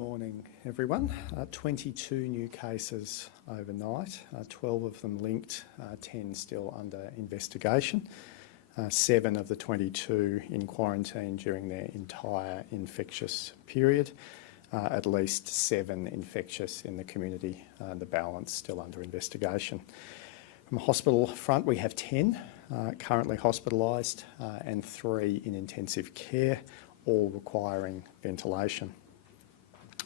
Morning, everyone. 22 new cases overnight, 12 of them linked, 10 still under investigation. 7 of the 22 in quarantine during their entire infectious period. At least 7 infectious in the community, the balance still under investigation. From a hospital front, we have 10 currently hospitalised and 3 in intensive care, all requiring ventilation.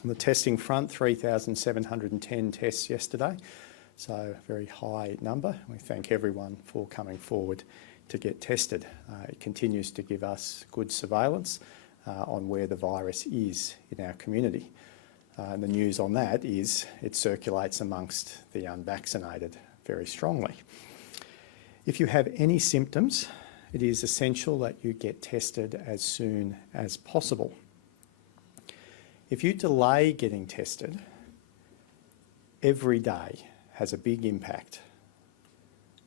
On the testing front, 3,710 tests yesterday, so a very high number. We thank everyone for coming forward to get tested. It continues to give us good surveillance on where the virus is in our community. And the news on that is it circulates amongst the unvaccinated very strongly. If you have any symptoms, it is essential that you get tested as soon as possible. If you delay getting tested, every day has a big impact,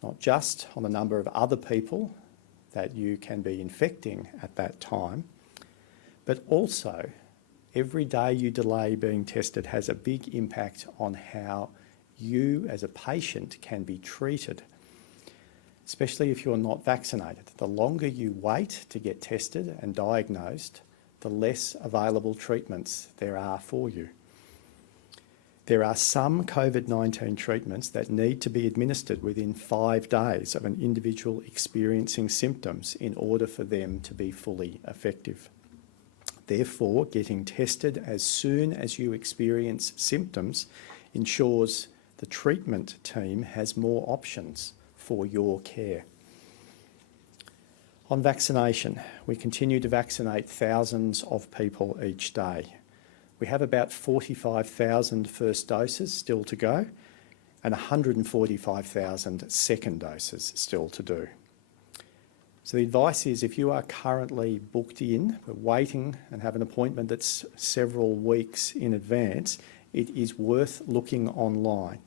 not just on the number of other people that you can be infecting at that time, but also every day you delay being tested has a big impact on how you as a patient can be treated, especially if you're not vaccinated. The longer you wait to get tested and diagnosed, the less available treatments there are for you. There are some COVID-19 treatments that need to be administered within 5 days of an individual experiencing symptoms in order for them to be fully effective. Therefore, getting tested as soon as you experience symptoms ensures the treatment team has more options for your care. On vaccination, we continue to vaccinate thousands of people each day. We have about 45,000 first doses still to go and 145,000 second doses still to do. So the advice is if you are currently booked in, but waiting and have an appointment that's several weeks in advance, it is worth looking online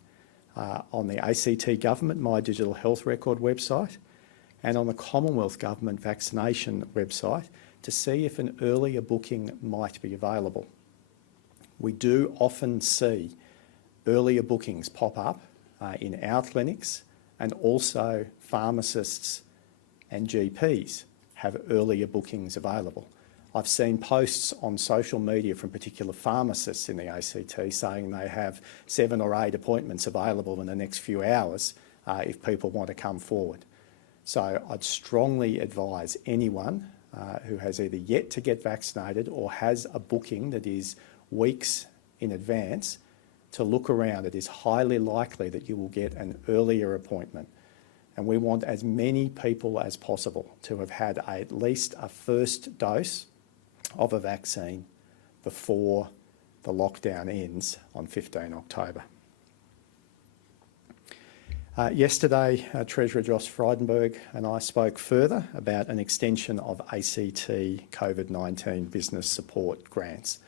on the ACT Government My Digital Health Record website and on the Commonwealth Government Vaccination website to see if an earlier booking might be available. We do often see earlier bookings pop up in our clinics, and also pharmacists and GPs have earlier bookings available. I've seen posts on social media from particular pharmacists in the ACT saying they have 7 or 8 appointments available in the next few hours if people want to come forward. So I'd strongly advise anyone who has either yet to get vaccinated or has a booking that is weeks in advance to look around. It is highly likely that you will get an earlier appointment. And we want as many people as possible to have had at least a first dose of a vaccine before the lockdown ends on 15 October. Yesterday, Treasurer Josh Frydenberg and I spoke further about an extension of ACT COVID-19 business support grants.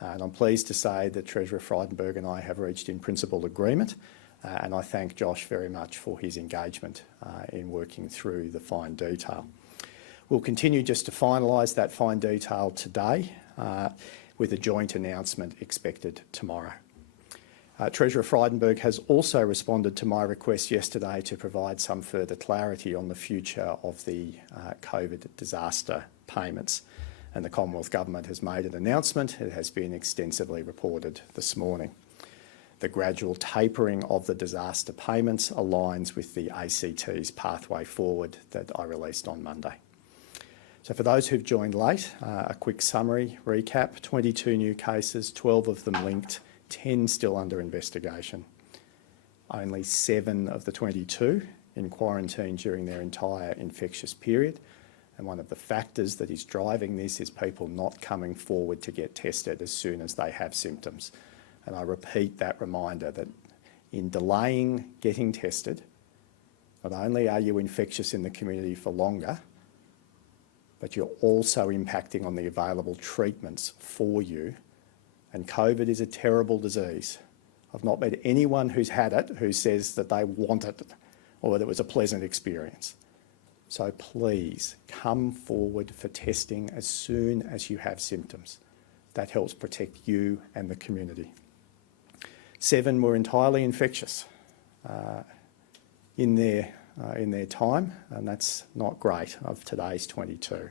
And I'm pleased to say that Treasurer Frydenberg and I have reached in principle agreement, and I thank Josh very much for his engagement in working through the fine detail. We'll continue just to finalise that fine detail today with a joint announcement expected tomorrow. Treasurer Frydenberg has also responded to my request yesterday to provide some further clarity on the future of the COVID disaster payments, and the Commonwealth Government has made an announcement. It has been extensively reported this morning. The gradual tapering of the disaster payments aligns with the ACT's pathway forward that I released on Monday. So for those who've joined late, a quick summary recap: 22 new cases, 12 of them linked, 10 still under investigation. Only 7 of the 22 in quarantine during their entire infectious period. And one of the factors that is driving this is people not coming forward to get tested as soon as they have symptoms. And I repeat that reminder that in delaying getting tested, not only are you infectious in the community for longer, but you're also impacting on the available treatments for you. And COVID is a terrible disease. I've not met anyone who's had it who says that they want it or that it was a pleasant experience. So please come forward for testing as soon as you have symptoms. that helps protect you and the community. 7 were entirely infectious in their time, and that's not great of today's 22.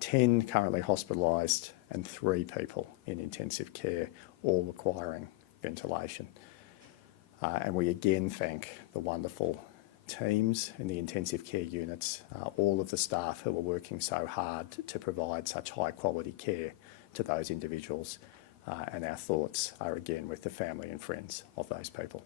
10 currently hospitalised and 3 people in intensive care, all requiring ventilation. And we again thank the wonderful teams in the intensive care units, all of the staff who are working so hard to provide such high quality care to those individuals, and our thoughts are again with the family and friends of those people.